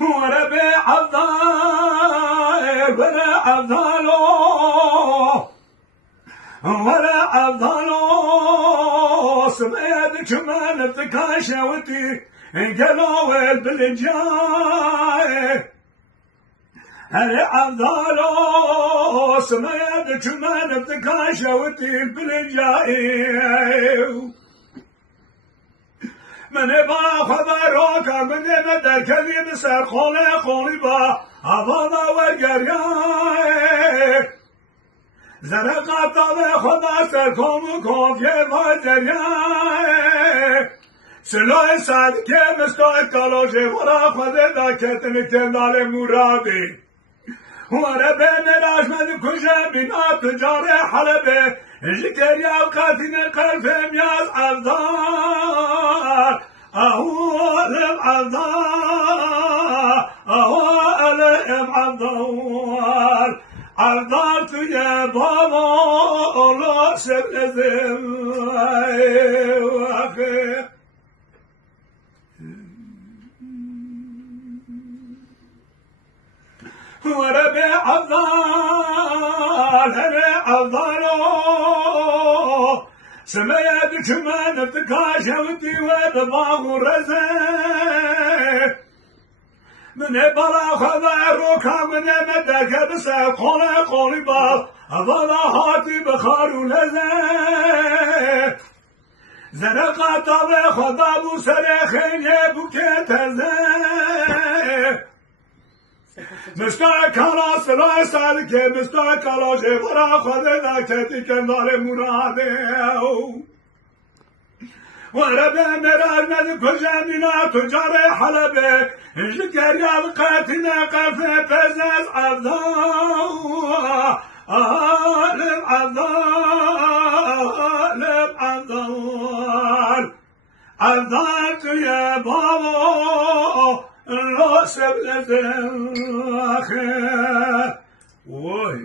وربي عبدال ولا عبدالو ولا عبدالو سمعت كمان بتكاشوتي قالوا بالجاي هل عبدالو سمعت كمان بتكاشوتي بالجاي من با خبروك من مدى كذب سر خولي با هوانا ورگریای زرقات به خدا سر کم کافیه و دریای سلاح سعد که مستای کلاشه ورا خود دا کتن کندال مرادی وربه مراج من کجا بنا تجار حلبه جکریا قاتین قلب میاز عبدال أهوالم عبدال أهوالم عبدال عبدال يا بابا الله سبزم أخي وربي عبدال هبي عبدالو سمعت كمان بتكاشوتي وبباغ رزق من بلا خبروك من مدك بس قولي باب أظل هاتي بخار ولزق زرقات بخدا بو سرخين يبكي تزق مستای کلا سلای سال که مستای کلا جبرا خود دکتی کندال مراده وربه مرار من کجا مینا تجار حلبه جگریال قاتل قفه پزاز عبدال عالم عبدال عبدال عبدال تو یا بابا لا سبلة أخي وای